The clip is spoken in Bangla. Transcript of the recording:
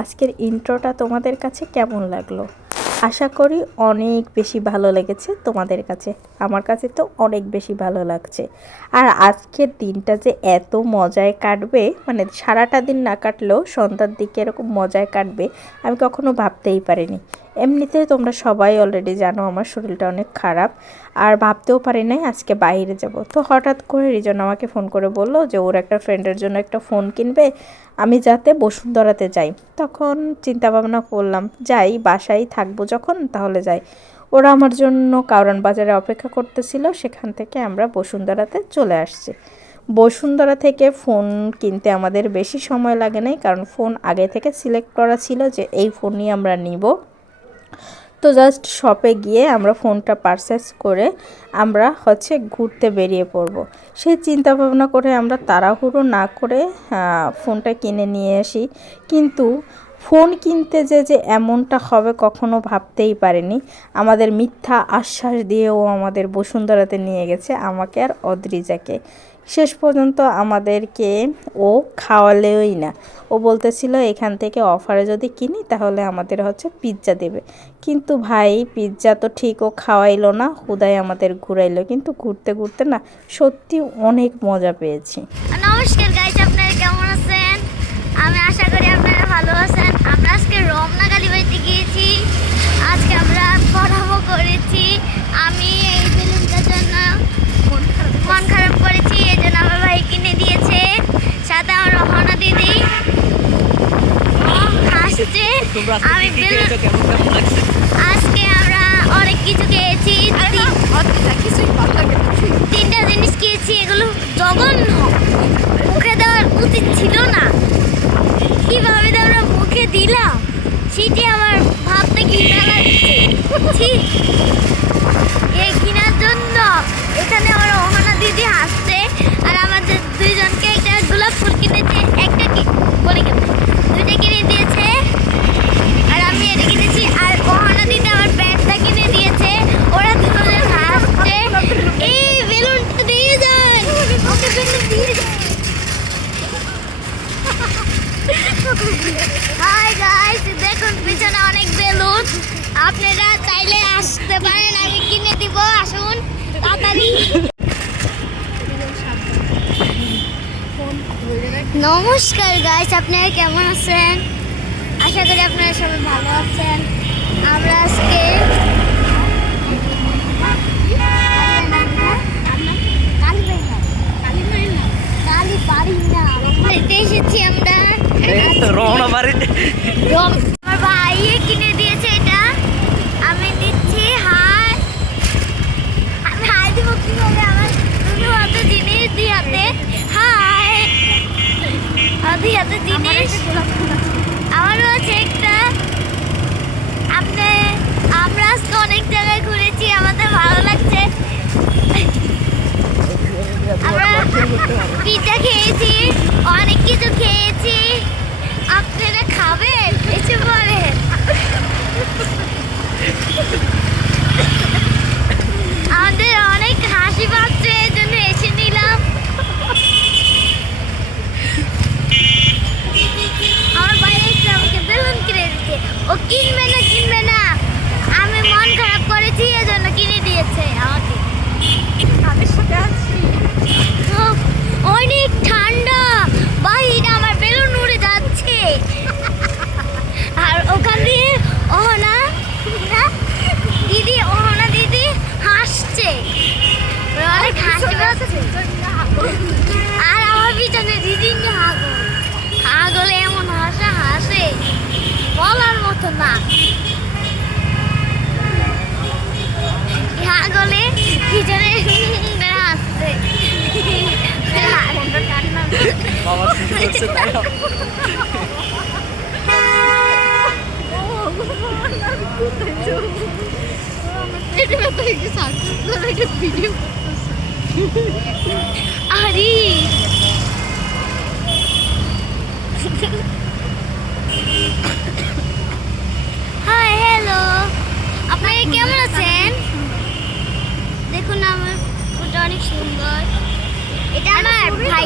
আজকের ইন্ট্রোটা তোমাদের কাছে কেমন লাগলো। আশা করি অনেক বেশি ভালো লেগেছে তোমাদের কাছে। আমার কাছে তো অনেক বেশি ভালো লাগছে। আর আজকের দিনটা যে এত মজায় কাটবে, মানে সারাটা দিন না কাটলেও সন্ধ্যার দিকে এরকম মজায় কাটবে আমি কখনো ভাবতেই পারিনি। এমনিতে তোমরা সবাই অলরেডি জানো আমার শরীরটা অনেক খারাপ, আর ভাবতেও পারি নাই আজকে বাইরে যাব। তো হঠাৎ করে রিজন আমাকে ফোন করে বলল যে ওর একটা ফ্রেন্ডের জন্য একটা ফোন কিনবে, আমি যাতে বসুন্ধরাতে যাই। তখন চিন্তা ভাবনা করলাম যাই, বাসায় থাকবো যখন তাহলে যাই। ওরা আমার জন্য কারওয়ান বাজারে অপেক্ষা করতেছিল, সেখান থেকে আমরা বসুন্ধরাতে চলে আসছি। বসুন্ধরা থেকে ফোন কিনতে আমাদের বেশি সময় লাগে নাই, কারণ ফোন আগে থেকে সিলেক্ট করা ছিল যে এই ফোনই আমরা নিব। তো জাস্ট শপে গিয়ে আমরা ফোনটা পারচেস করে আমরা ঘুরতে বেরিয়ে পড়ব। সেই চিন্তা ভাবনা করে আমরা তাড়াহুড়ো না করে ফোনটা কিনে নিয়ে আসি। কিন্তু ফোন কিনতে যে এমনটা হবে কখনো ভাবতেই পারিনি। আমাদের মিথ্যা আশ্বাস দিয়েও আমাদের বসুন্ধরাতে নিয়ে গেছে, আমাকে আর অদ্রিজাকে। শেষ পর্যন্ত আমাদেরকে ও খাওয়ালেওই না। ও বলতেছিল এখান থেকে অফারে যদি কিনি তাহলে আমাদের পিৎজা দেবে। কিন্তু ভাই পিৎজা তো ঠিক ও খাওয়াইলো না, হুদাই আমাদের ঘুরাইলো। কিন্তু ঘুরতে ঘুরতে না সত্যি অনেক মজা পেয়েছি। নমস্কার গাইস, আপনারা কেমন আছেন? আমি আশা করি আপনারা ভালো আছেন। আমরা আজকে রমনা কালীবাড়িতে গিয়েছি। আজকে আমরা পড়াবো করেছি। আমি এই বেলুনটার জন্য মন খারাপ করেছি, এই জন্য আমার ভাই কিনে দিয়েছে। সাথে আমার রহনা দিদি হাসছে। আমি বেলুন আজকে আমরা অনেক কিছু খেয়েছি, তিনটা জিনিস খেয়েছি। এগুলো জঘন্য, মুখে দেওয়ার উচিত ছিল না। কিভাবে আমরা মুখে দিলাম সেটি আমার ভাবতে ঘৃণা লাগছে। এই ঘৃণার জন্য এখানে আমার রহনা দিদি হাসছে। আর আমাদের দুইজনকে একটা গোলাপ ফুল কিনেছে, একটা কি বলে দুইটা কিনে দিয়েছে। আর আমি এটা কিনেছি। আর রহনা দিদি আমার ব্যাগটা কিনে দিয়েছে। ওরা দুজন হাসছে। এই বেলুনটা দিয়ে যান, ওকে বেলুন দিয়ে যান। হাই গাইস, দেখুন পিছনে অনেক বেলুন। আপনারা চাইলে আসতে পারেন, আমি কিনে দিব। আসুন তাড়াতাড়ি। নমস্কার গাইস, আপনারা কেমন আছেন? আশা করি আপনারা সবাই ভালো আছেন। আমরা আজকে এসেছি। আমরা রওনা বাড়িতে আমার ভাই কিনে দিয়েছে এটা, আমি দিচ্ছি। হাই, আমি হাই দিব কিভাবে? আমার দুটো হাতে জিনিস, দুই হাতে হাই, আর দুই হাতে জিনিস। আমারও আছে একটা। আমরা আজকে অনেক জায়গায় ঘুরেছি, আমাদের ভালো লাগছে। আমরা পিৎজা খেয়েছি, অনেক কিছু খেয়েছি। আপনারা খাবেন? এসে পরে আমাদের অনেক হাসি পাচ্ছে, এই জন্য এসে নিলাম। আমার বাইরে আমাকে বেলুন কিনে দিচ্ছে। ও কিনবে না, আমি মন খারাপ করেছি এজন্য কিনে দিয়েছে আমাকে। আমি সাথে আছি। অনেক ঠান্ডা বাইরে, আমার বেলুন উড়ে যাচ্ছে। আর ওখান দিয়ে অহনা দিদি হাসছে, অনেক হাসি পাচ্ছে। আর আমার পিছনে দিদি হাগলে এমন হাসে বলার মতো না। হাগলে পিছনে হাসছে। আরে হাই, হ্যালো, আপনারা কেমন আছেন? দেখুন আমার ফুলটা অনেক সুন্দর। এটা আমার ভাই।